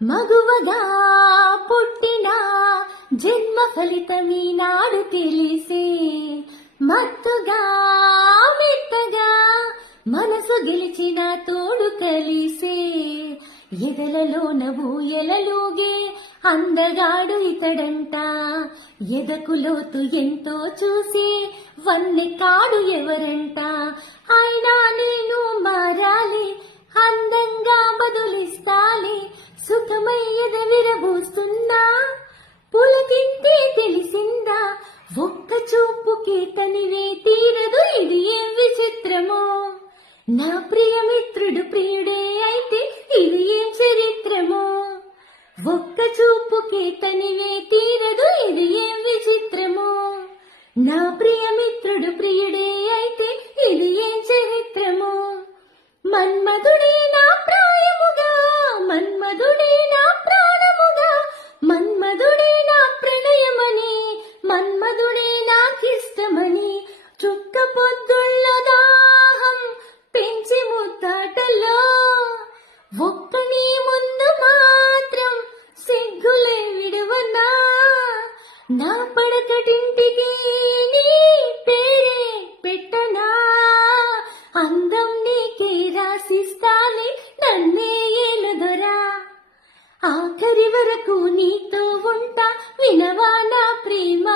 మగువగా పుట్టిన జన్మ ఫలితమీ నాడు తెలిసే, మత్తుగా మెత్తగా మనసు గెలిచిన తోడు కలిసే, ఎదలలో ఊయలలోగే అందగాడు ఇతడంట, ఎదకు లోతు ఎంతో చూసి వన్నె కాడు ఎవరంట. అయినా నేను మారాలి, అందంగా బదులిస్తాలి, సుఖమై ఎదవిరబూస్తున్నా పులకింతే తెలిసిందా, ఒక్క చూపుకి తనివే తీరదు ఇది ఏం విచిత్రమో. నా ప్రియమిత్రుడు ప్రియుడే అయితే ఇది ఏం చరిత్రమో, ఒక్క చూపుకి తనివే తీరదు ఇది ఏం విచిత్రమో. నా ప్రియమిత్రుడు ప్రియుడే అయితే ఇది ఏం చరిత్రమో. మన్మధుడే నా ప్రాయముగా, మన్మధుడే నా ప్రాణముగా, మన్మధుడే నా ప్రణయమని, మన్మధుడే నాకిష్టమని, చుక్క పొద్దుళ్ళ దాహం పెంచి ముద్దాటలో, ఒక్క నీ ముందు మాత్రం సిగ్గులే విడువనా. నా పడకటింటికి నీ పేరే పెట్టనా, అందం నీకే రాసిస్తానే నన్నే ఏలుదొరా. ఆఖరి వరకు నీతో ఉంటా వినవా నా ప్రేమ.